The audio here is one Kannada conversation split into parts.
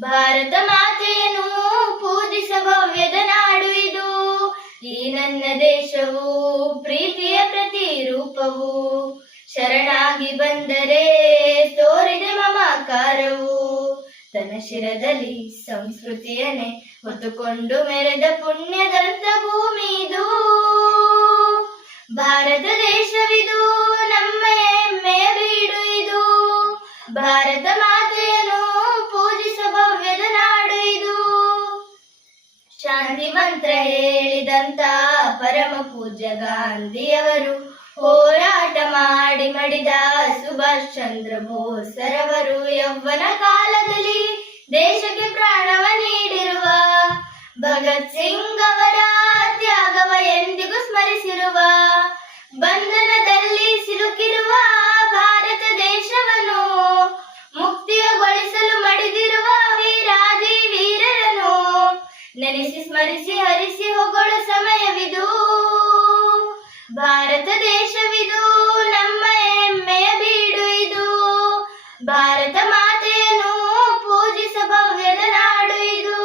ಭಾರತ ಮಾತೆಯನ್ನು ಪೂಜಿಸ ಭವ್ಯದ ನಾಡು ಇದು. ಈ ನನ್ನ ದೇಶವು ಪ್ರೀತಿಯ ಪ್ರತಿರೂಪವು. ಶರಣಾಗಿ ಬಂದರೆ ತೋರಿದೆ ಮಮಕಾರವು. ತನ್ನ ಶಿರದಲ್ಲಿ ಸಂಸ್ಕೃತಿಯನ್ನೇ ಹೊತ್ತುಕೊಂಡು ಮೆರೆದ ಪುಣ್ಯದಂತ ಭೂಮಿ ಇದು. ಭಾರತ ದೇಶವಿದು, ನಮ್ಮ ಹೆಮ್ಮೆಯ ಬೀಡು ಇದು. ಭಾರತ ಮಾತೆಯನ್ನು ಪೂಜಿಸ ಭವ್ಯದ ನಾಡು ಇದು. ಶಾಂತಿ ಮಂತ್ರ ಹೇಳಿದಂತ ಪರಮ ಪೂಜ್ಯ ಗಾಂಧಿಯವರು ಹೋರಾಟ ಮಾಡಿ ಮಡಿದ ಸುಭಾಷ್ ಚಂದ್ರ ಬೋಸರವರು ಯೌವನ ಕಾಲದಲ್ಲಿ ದೇಶಕ್ಕೆ ಪ್ರಾಣವ ನೀಡಿರುವ ಭಗತ್ ಸಿಂಗ್ ಅವರ ತ್ಯಾಗವ ಎಂದಿಗೂ ಸ್ಮರಿಸಿರುವ ಬಂಧನದಲ್ಲಿ ಸಿಲುಕಿರುವ ಭಾರತ ದೇಶವನ್ನು ಮುಕ್ತಿಗೊಳಿಸಲು ಮಡಿದಿರುವ ವೀರಾದಿ ವೀರರನ್ನು ನೆನೆಸಿ ಸ್ಮರಿಸಿ ಹರಿಸಿ ಹೊಗಳು ಸಮಯವಿದು. ಭಾರತ ದೇಶವಿದು, ನಮ್ಮ ಹೆಮ್ಮೆಯ ಬೀಡು ಇದು. ಭಾರತ ಮಾತೆಯನ್ನು ಪೂಜಿಸ ಭವ್ಯದ ನಾಡು ಇದು.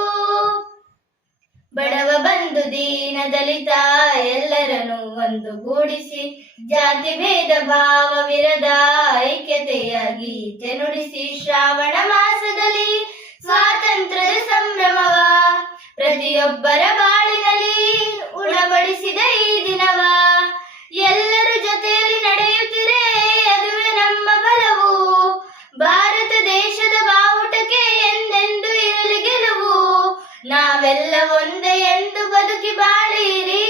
ಬಡವ ಬಂಧು ದೀನ ದಲಿತ ಎಲ್ಲರನ್ನು ಒಂದುಗೂಡಿಸಿ ಜಾತಿ ಭೇದ ಭಾವವಿರದ ಐಕ್ಯತೆಯ ಗೀತೆ ನುಡಿಸಿ ಶ್ರಾವಣ ಮಾಸದಲ್ಲಿ ಸ್ವಾತಂತ್ರ್ಯದ ಸಂಭ್ರಮವ ಪ್ರತಿಯೊಬ್ಬರ ಬಾಳಿನಲ್ಲಿ ಉಣಬಡಿಸಿದ ಈ ದಿನವ. ಎಲ್ಲರೂ ಜೊತೆಯಲ್ಲಿ ನಡೆಯುತ್ತಿರೆ ಅದುವೇ ನಮ್ಮ ಬಲವು. ಭಾರತ ದೇಶದ ಬಾವುಟಕ್ಕೆ ಎಂದೆಂದು ಇರಲಿ ಗೆಲುವು. ನಾವೆಲ್ಲ ಒಂದೇ ಎಂದು ಬದುಕಿ ಬಾಳಿರಿ.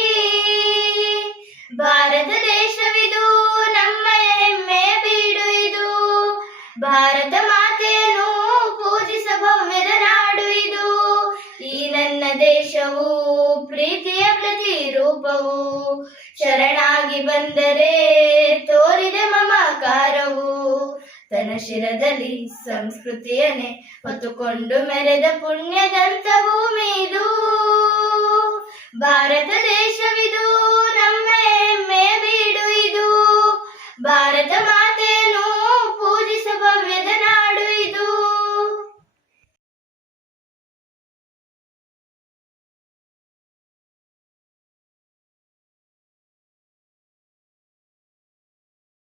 ಭಾರತ ದೇಶವಿದು, ನಮ್ಮ ಹೆಮ್ಮೆಯ ಬೀಡು ಇದು. ಭಾರತ ಮಾತೆಯನ್ನು ಪೂಜಿಸ ಭವ್ಯದ ನಾಡು ಇದು. ಈ ನನ್ನ ದೇಶವು ಪ್ರೀತಿಯ ಪ್ರತಿರೂಪವು. ಶರಣಾಗಿ ಬಂದರೆ ತೋರಿದೆ ಮಮಕಾರವು. ತನ್ನ ಶಿರದಲ್ಲಿ ಸಂಸ್ಕೃತಿಯನ್ನೇ ಹೊತ್ತುಕೊಂಡು ಮೆರೆದ ಪುಣ್ಯದಂತ ಭೂಮಿ ಇದು. ಭಾರತ ದೇಶವಿದು, ನಮ್ಮ ಹೆಮ್ಮೆಯ ಬೀಡು ಇದು. ಭಾರತ